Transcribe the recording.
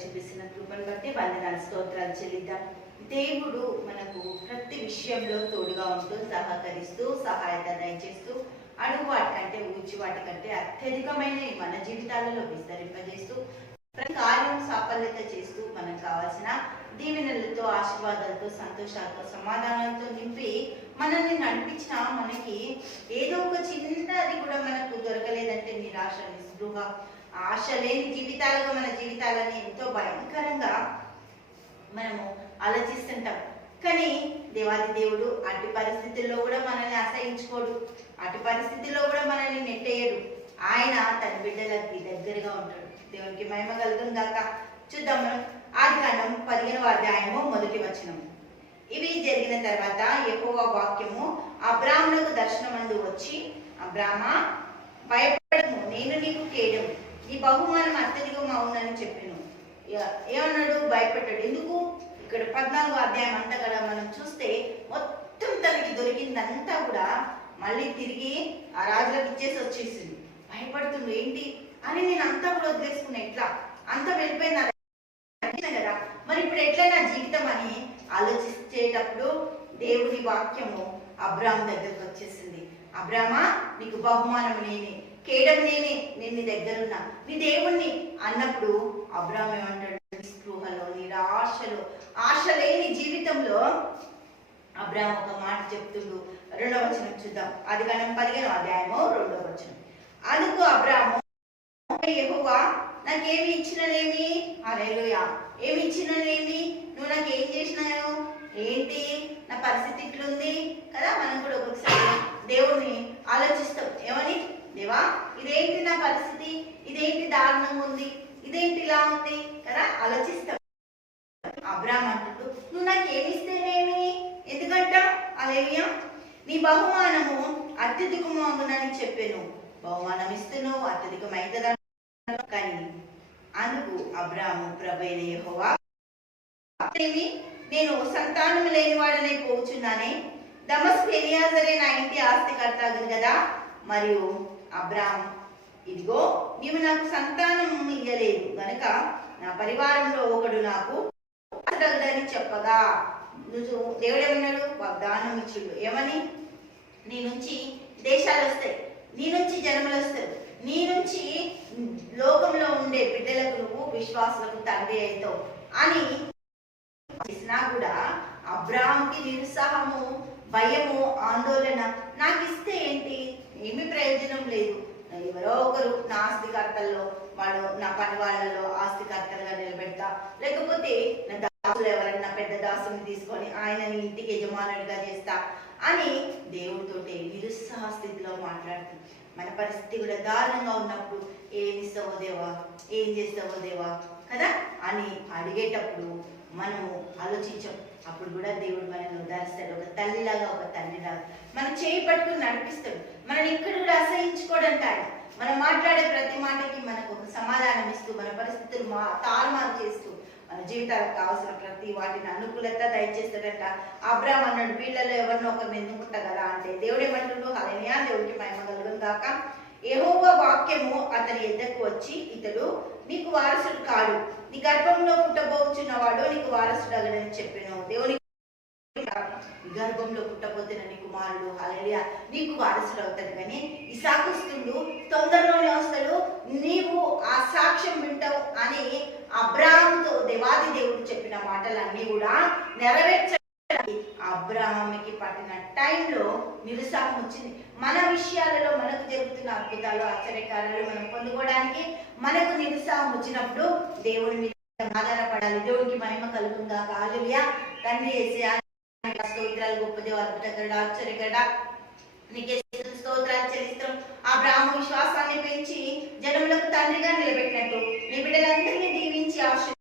చూపిస్తున్న కృపను బట్టి వందనాలు స్తోత్రాలు చెల్లిద్దాం. దేవుడు మనకు ప్రతి విషయంలో తోడుగా ఉంటూ సహకరిస్తూ సహాయత దయచేస్తూ అడుగు వాటి కంటే ఊచి వాటి కంటే అత్యధికమైన మన జీవితాలలో విస్తరింపజేస్తూ ప్రతి కార్యం సాఫల్యత చేస్తూ మనకు కావాల్సిన దీవెనలతో ఆశీర్వాదాలతో సంతోషాలతో సమాధానాలతో నింపి మనల్ని నడిపించిన మనకి ఏదో ఒక చిన్నది కూడా మనకు దొరకలేదంటే నిరాశ నిస్పృహ ఆశ లేని జీవితాలుగా మన జీవితాలని ఎంతో భయంకరంగా మనము ఆలోచిస్తుంటాం. కానీ దేవాది దేవుడు అటు పరిస్థితుల్లో కూడా మనల్ని అసహించుకోడు. అటు పరిస్థితుల్లో కూడా మనల్ని నెట్టేయడు. ఆయన తన బిడ్డలకి దగ్గరగా ఉంటాడు. దేవునికి మహిమ కలుగుం గాక. చూద్దాం మనం ఆది కాండం పదిహేనవ అధ్యాయము మొదటి వచనము ఇవి జరిగిన తర్వాత ఎక్కువ వాక్యము అబ్రాహ్మణకు దర్శనమందు వచ్చి అబ్రాహ్మ భయపడము నేను నీకు కేయడం ఈ బహుమానం అత్యధికం అవునని చెప్పాను. ఏమన్నాడు? భయపెట్టాడు. ఎందుకు? ఇక్కడ పద్నాలుగు అధ్యాయం అంతా కూడా మనం చూస్తే మొత్తం తనకి దొరికిందంతా కూడా మళ్ళీ తిరిగి ఆ రాజులకు ఇచ్చేసి వచ్చేసింది. భయపడుతుండు. ఏంటి? అని నేను అంతా కూడా వదిలేసుకున్నా. ఎట్లా? అంతా వెళ్ళిపోయింది కదా? మరి ఇప్పుడు ఎట్లా నా జీవితం అని ఆలోచించేటప్పుడు దేవుని వాక్యము అబ్రామ్ దగ్గరకు వచ్చేసింది. అబ్రామా నీకు బహుమానం నేనే కేడం నేనే నేను నీ దగ్గర ఉన్నా నీ దేవుణ్ణి అన్నప్పుడు అబ్రామ్ ఏమంటాడు? స్పృహలో నిరాశలో ఆశ లేని జీవితంలో. అబ్రామ్ ఒక మాట చెప్తుండు. రెండవ వచనం చూద్దాం. అది మనం పదిహేను అధ్యాయము రెండవ వచనం. అందుకు అబ్రాహము యెహోవా నాకేమి ఇచ్చిననేమి? హల్లెలూయా. ఏమి ఇచ్చిననేమి? నువ్వు నాకు ఏం చేసినావు? ఏంటి? నా పరిస్థితి ఇట్లుంది కదా? మనం కూడా ఒక్కొక్కసారి దేవుణ్ణి ఆలోచిస్తాం. ఏమని? దేవా ఇదేంటి నా పరిస్థితి? ఇదేంటి దారుణంగా ఉంది? ఇదేంటి ఇలా ఉంది? కదా? ఆలోచిస్తాం. అబ్రామ్ అంటుడు నువ్వు నాకు ఏమిస్తేనేమి? ఎందుకంట? అలేవియా నీ బహుమానము అత్యధికమగునని చెప్పాను. బహుమానం ఇస్తున్నావు అత్యధికం అవుతుందని కానీ అందుకు అబ్రాము ప్రభైన యెహోవా ఏమి? నేను సంతానం లేని వాడనే పోచున్నానే దమస్కు ఎలియాజరే నా ఇంటి ఆస్తి కర్తాగును కదా మరియు అబ్రామ్ ఇదిగో నీవు నాకు సంతానం ఇయ్యలేదు. గనుక నా పరివారంలో ఒకడు నాకు తగదని చెప్పగా. నువ్వు దేవుడు ఏమన్నాడు వాగ్దానం ఇచ్చుడు. ఏమని? నీ నుంచి దేశాలు వస్తాయి. నీ నుంచి జనములు వస్తారు. నీ నుంచి లోకంలో ఉండే బిడ్డలకు నువ్వు విశ్వాసులకు తండ్రి అవుతావు అని చేసినా కూడా అబ్రాహాంకి నిరుత్సాహము భయము ఆందోళన నాకు ఇస్తే ఏంటి? ఏమి ప్రయోజనం లేదు. ఎవరో ఒకరు నా ఆస్తికర్తల్లో వాళ్ళు నా పని వాళ్ళలో ఆస్తికర్తలుగా నిలబెడతా. లేకపోతే నా దాసులు ఎవరైనా పెద్ద దాసుని తీసుకొని ఆయనని ఇంటికి యజమానుడిగా చేస్తా అని దేవుడితోటి నిరుత్సాహ స్థితిలో మాట్లాడుతుంది మన పరిస్థితి కూడా దారుణంగా ఉన్నప్పుడు ఏం ఇస్తావో దేవా? ఏం చేస్తావో దేవా? కదా? అని అడిగేటప్పుడు మనము ఆలోచించాం. అప్పుడు కూడా దేవుడు మనల్ని ఉదారిస్తాడు ఒక తల్లిలాగా ఒక తండ్రిలాగా. మనం చేయి పట్టుకుని నడిపిస్తాడు. మనం ఇక్కడ కూడా అసహించుకోడంటాడు మనం మాట్లాడే ప్రతి మాటకి మనకు ఒక సమాధానం ఇస్తూ మన పరిస్థితులు మా తారుమారు చేస్తూ మన జీవితాలకు కావాల్సిన ప్రతి వాటిని అనుకూలత దయచేస్తాడంట. అబ్రామ్ అన్నాడు వీళ్ళలో ఎవరినో ఒకరిని ఎన్నుకుంటా కదా అంటే దేవుడు ఏమంటుండో? హలనియా దేవుడికి మహిమ కలుగును గాక యెహోవ అతని ఎద్దకు వచ్చి ఇతడు నీకు వారసుడు కాడు. నీ గర్భంలో పుట్టబోచున్నవాడు నీకు వారసుడు అగడని చెప్పాను. దేవుని గర్భంలో పుట్టబోతున్న నీ కుమారుడు హల్లెలూయా నీకు వారసుడు అవుతాడు కానీ ఇసాకుస్తుండు తొందరలోనే వస్తాడు నీవు ఆ సాక్ష్యం వింటావు అని అబ్రాహంతో దేవాది దేవుడు చెప్పిన మాటలన్నీ కూడా నెరవేర్చ అబ్రాహాంకి పట్టిన టైంలో నిరుసాహం వచ్చింది. మన విషయాలలో మనకు జరుగుతున్న అద్భుతాలు ఆశ్చర్యకారాలు మనం పొందుకోవడానికి మనకు నిరుత్సాహం వచ్చినప్పుడు దేవుడి మీద ఆధారపడాలి. దేవుడికి మహిమ కలుగుందా కాలువ్య తండ్రి వేసి స్తోత్రాలు గొప్ప దేవ అద్భుతకరుడు ఆశ్చర్యకరుడ. నీకే స్తోత్రాలు చరిత్రం ఆ బ్రాహ్మ విశ్వాసాన్ని పెంచి జనములకు తండ్రిగా నిలబెట్టినట్టు నీ బిడ్డలందరినీ దీవించి ఆశీర్వదిస్తూ